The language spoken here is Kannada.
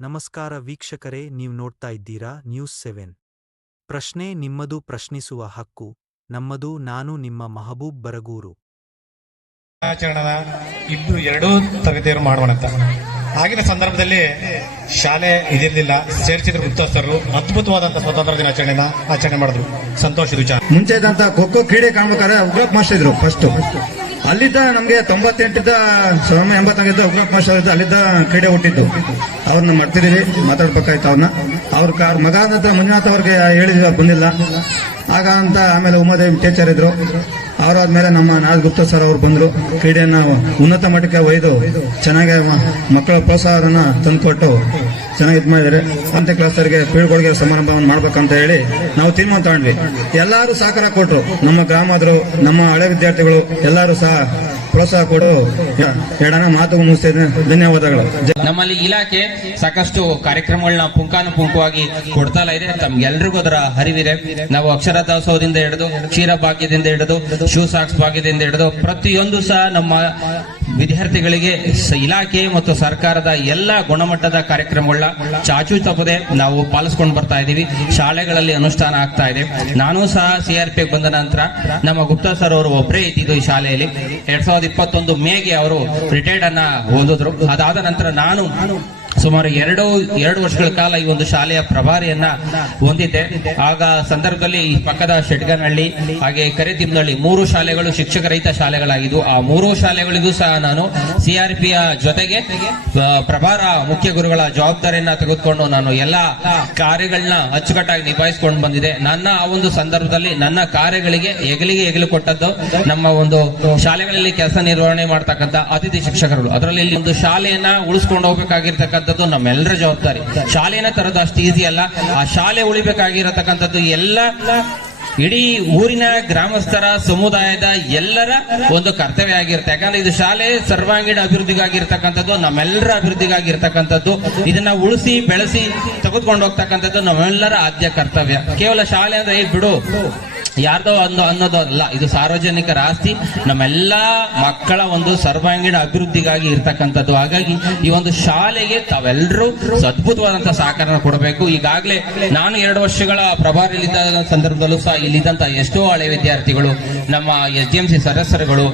ನಮಸ್ಕಾರ ವೀಕ್ಷಕರೇ, ನೀವು ನೋಡ್ತಾ ಇದ್ದೀರಾ ನ್ಯೂಸ್ 7. ಪ್ರಶ್ನೆ ನಿಮ್ಮದು, ಪ್ರಶ್ನಿಸುವ ಹಕ್ಕು ನಮ್ಮದು. ನಾನು ನಿಮ್ಮ ಮಹಬೂಬ್ ಬರಗೂರು. ಆಚರಣೆನ ಎರಡೂ ತರಗತಿಯವರು ಮಾಡೋಣ ಅಂತ ಆಗಿನ ಸಂದರ್ಭದಲ್ಲಿ ಶಾಲೆ ಇದಿರಲಿಲ್ಲ. ಸೇರಿಸಿದ್ರು ಗುಪ್ತಸ್ಥರು ಅದ್ಭುತವಾದಂತಹ ಸ್ವತಂತ್ರ ದಿನಾಚರಣೆನ ಆಚರಣೆ ಮಾಡಿದ್ರು. ಸಂತೋಷ ವಿಚಾರ. ಮುಂಚೆ ಇದ್ದಂತ ಖೋಖೋ ಕ್ರೀಡೆ ಕಾಣ್ಬೇಕಾದ್ರೆ ಉಗ್ರಪ್ಪ ಮಾಸ್ಟರ್ ಇದ್ರು ಫಸ್ಟ್. ಅಲ್ಲಿದ್ದ ನಮ್ಗೆ 98 1984 ಉಗ್ರಪ್ಪ ಮಾಸ್ಟರ್ ಇದ್ದ, ಅಲ್ಲಿದ್ದ ಕ್ರೀಡೆ ಹುಟ್ಟಿದ್ದು. ಅವ್ರನ್ನ ಮಾಡ್ತಿದೀವಿ, ಮಾತಾಡ್ಬೇಕಾಯ್ತು ಅವ್ರನ್ನ. ಅವ್ರ ಮಗ ಅಂತ ಮಂಜುನಾಥ್ ಅವ್ರಿಗೆ ಹೇಳಿದ್ವಿ, ಬಂದಿಲ್ಲ ಆಗ ಅಂತ. ಆಮೇಲೆ ಉಮಾದೇವಿ ಟೀಚರ್ ಇದ್ರು. ಅವರಾದ್ಮೇಲೆ ನಮ್ಮ ನಾಜ್ ಗುಪ್ತಾ ಸರ್ ಅವ್ರು ಬಂದ್ರು. ಕ್ರೀಡೆಯನ್ನ ಉನ್ನತ ಮಟ್ಟಕ್ಕೆ ಒಯ್ದು ಚೆನ್ನಾಗಿ ಮಕ್ಕಳ ಪ್ರೋತ್ಸಾಹನ ತಂದುಕೊಟ್ಟು ಚೆನ್ನಾಗಿ ಇದ್ ಮಾಡಿದ್ರೆ 10ನೇ ಕ್ಲಾಸರಿಗೆ ಬೀಳ್ಕೊಡುಗೆ ಸಮಾರಂಭವನ್ನು ಮಾಡ್ಬೇಕಂತ ಹೇಳಿ ನಾವು ತೀರ್ಮಾನ ತಗೊಂಡ್ವಿ. ಎಲ್ಲಾರು ಸಹಕಾರ ಕೊಟ್ರು. ನಮ್ಮ ಗ್ರಾಮದ್ರು, ನಮ್ಮ ಹಳೆ ವಿದ್ಯಾರ್ಥಿಗಳು ಎಲ್ಲಾರು ಸಹ ಪ್ರೋತ್ಸಾಹ ಕೊಡು. ಎರಡನ ಮಾತು ಮುಗಿಸ್ತಿದ್ದೇನೆ. ಧನ್ಯವಾದಗಳು. ನಮ್ಮಲ್ಲಿ ಇಲಾಖೆ ಸಾಕಷ್ಟು ಕಾರ್ಯಕ್ರಮಗಳನ್ನ ಪುಂಖಾನುಪುಂಖವಾಗಿ ಕೊಡ್ತಾ ಇದೆ. ತಮ್ಗೆಲ್ರಿಗೂ ಅದರ ಹರಿವಿದೆ. ನಾವು ಅಕ್ಷರ ದಾಸೋಹದಿಂದ ಹಿಡಿದು ಕ್ಷೀರ ಭಾಗ್ಯದಿಂದ ಹಿಡಿದು ಶೂ ಸಾಕ್ಸ್ ಭಾಗ್ಯದಿಂದ ಹಿಡಿದು ಪ್ರತಿಯೊಂದು ಸಹ ನಮ್ಮ ವಿದ್ಯಾರ್ಥಿಗಳಿಗೆ ಇಲಾಖೆ ಮತ್ತು ಸರ್ಕಾರದ ಎಲ್ಲ ಗುಣಮಟ್ಟದ ಕಾರ್ಯಕ್ರಮಗಳನ್ನ ಚಾಚು ತಪ್ಪದೆ ನಾವು ಪಾಲಿಸ್ಕೊಂಡು ಬರ್ತಾ ಇದ್ದೀವಿ. ಶಾಲೆಗಳಲ್ಲಿ ಅನುಷ್ಠಾನ ಆಗ್ತಾ ಇದೆ. ನಾನು ಸಹ CRP ಬಂದ ನಂತರ ನಮ್ಮ ಗುಪ್ತಾ ಸರ್ ಅವರು ಒಬ್ಬರೇ ಇದ್ದಿದ್ದು ಈ ಶಾಲೆಯಲ್ಲಿ. 2021 ಮೇಗೆ ಅವರು ರಿಟೈರ್ಡ್ ಅನ್ನ ಹೊಂದಿದ್ರು. ಅದಾದ ನಂತರ ನಾನು ಸುಮಾರು ಎರಡು ವರ್ಷಗಳ ಕಾಲ ಈ ಒಂದು ಶಾಲೆಯ ಪ್ರಭಾರಿಯನ್ನ ಹೊಂದಿದ್ದೆ. ಆಗ ಸಂದರ್ಭದಲ್ಲಿ ಈ ಪಕ್ಕದ ಶೆಟ್ಗನಹಳ್ಳಿ ಹಾಗೆ ಕರೆತಿಮ್ನಹಳ್ಳಿ 3 ಶಾಲೆಗಳು ಶಿಕ್ಷಕ ರಹಿತ ಶಾಲೆಗಳಾಗಿದ್ವು. ಆ 3 ಶಾಲೆಗಳಿಗೂ ಸಹ ನಾನು CRPಯ ಜೊತೆಗೆ ಪ್ರಭಾರ ಮುಖ್ಯ ಗುರುಗಳ ಜವಾಬ್ದಾರಿಯನ್ನ ತೆಗೆದುಕೊಂಡು ನಾನು ಎಲ್ಲಾ ಕಾರ್ಯಗಳನ್ನ ಅಚ್ಚುಕಟ್ಟಾಗಿ ನಿಭಾಯಿಸಿಕೊಂಡು ಬಂದಿದೆ. ನನ್ನ ಆ ಒಂದು ಸಂದರ್ಭದಲ್ಲಿ ನನ್ನ ಕಾರ್ಯಗಳಿಗೆ ಹೆಗಲು ಕೊಟ್ಟದ್ದು ನಮ್ಮ ಒಂದು ಶಾಲೆಗಳಲ್ಲಿ ಕೆಲಸ ನಿರ್ವಹಣೆ ಮಾಡ್ತಕ್ಕಂಥ ಅತಿಥಿ ಶಿಕ್ಷಕರು. ಅದರಲ್ಲಿ ಇಲ್ಲಿ ಒಂದು ಶಾಲೆಯನ್ನ ಉಳಿಸ್ಕೊಂಡು ಹೋಗ್ಬೇಕಾಗಿರ್ತಕ್ಕಂಥ ನಮ್ಮೆಲ್ಲರ ಜವಾಬ್ದಾರಿ. ಶಾಲೆನ ತರೋದು ಅಷ್ಟು ಈಸಿ ಅಲ್ಲ. ಆ ಶಾಲೆ ಉಳಿಬೇಕಾಗಿರತಕ್ಕಂಥದ್ದು ಎಲ್ಲ ಇಡೀ ಊರಿನ ಗ್ರಾಮಸ್ಥರ ಸಮುದಾಯದ ಎಲ್ಲರ ಒಂದು ಕರ್ತವ್ಯ ಆಗಿರುತ್ತೆ. ಯಾಕಂದ್ರೆ ಇದು ಶಾಲೆ ಸರ್ವಾಂಗೀಣ ಅಭಿವೃದ್ಧಿಗಾಗಿರ್ತಕ್ಕಂಥದ್ದು, ನಮ್ಮೆಲ್ಲರ ಅಭಿವೃದ್ಧಿಗಾಗಿರ್ತಕ್ಕಂಥದ್ದು. ಇದನ್ನ ಉಳಿಸಿ ಬೆಳೆಸಿ ತೆಗೆದುಕೊಂಡು ಹೋಗ್ತಕ್ಕಂಥದ್ದು ನಮ್ಮೆಲ್ಲರ ಆದ್ಯ ಕರ್ತವ್ಯ. ಕೇವಲ ಶಾಲೆ ಅಂದ್ರೆ ಬಿಡು ಯಾರ್ದೋ ಅನ್ನೋದು ಅಲ್ಲ. ಇದು ಸಾರ್ವಜನಿಕರ ಆಸ್ತಿ, ನಮ್ಮೆಲ್ಲಾ ಮಕ್ಕಳ ಒಂದು ಸರ್ವಾಂಗೀಣ ಅಭಿವೃದ್ಧಿಗಾಗಿ ಇರ್ತಕ್ಕಂಥದ್ದು. ಹಾಗಾಗಿ ಈ ಒಂದು ಶಾಲೆಗೆ ತಾವೆಲ್ಲರೂ ಅದ್ಭುತವಾದಂತಹ ಸಹಕಾರ ಕೊಡಬೇಕು. ಈಗಾಗಲೇ ನಾನು 2 ವರ್ಷಗಳ ಪ್ರಭಾರಿಯಲ್ಲಿದ್ದ ಸಂದರ್ಭದಲ್ಲೂ ಸಹ ಇಲ್ಲಿದ್ದಂತಹ ಎಷ್ಟೋ ಹಳೆ ವಿದ್ಯಾರ್ಥಿಗಳು, ನಮ್ಮ SDMC ಸದಸ್ಯರುಗಳು